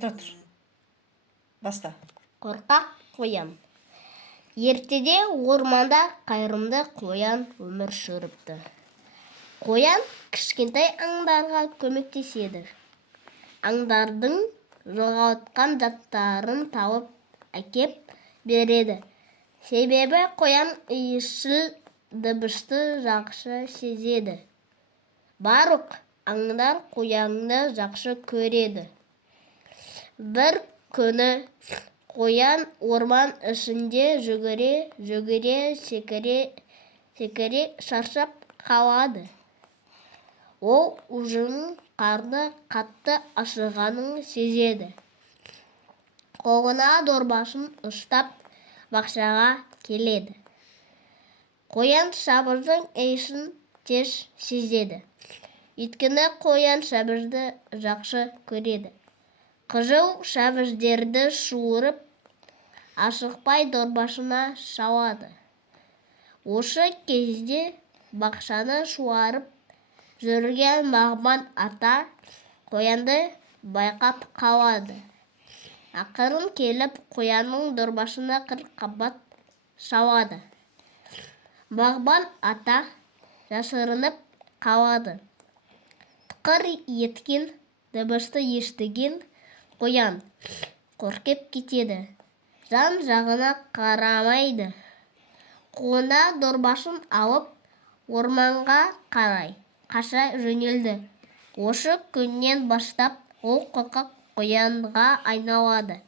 тұр. Баста. Қорқақ қоян. Ертеде орманда қайырымды қоян өмір сүріпті. Қоян кішкентай аңдарға көмектеседі. Аңдардың жоғалтқан заттарын тауып әкеп береді. Себебі қоян иісшіл дыбысты жақсы сезеді. Барлық аңдар қоянды жақсы көреді. Бір күні қоян орман ішінде жүгіре секіре шаршап қалады. Ол өзінің қарны қатты ашығанын сезеді. Қолына дорбасын ұстап бақшаға келеді. Қоян сабырдың иісін тез сезеді. Өйткені қоян сабырды жақсы көреді. Қызыл сабыздерді суырып, ашықпай дорбасына салады. Осы кезде бақшаны суарып жүрген бағбан ата қоянды байқап қалады. Ақырын келіп, қоянның дорбасына қырқабат салады. Бағбан ата жасырынып қалады. Тықыр еткен дыбысты естіген қоян қорқып кетеді. Жан жағына қарамайды. Қолына дорбасын алып, орманға қарай қаша жөнелді. Осы күннен бастап ол қорқақ қоянға айналады.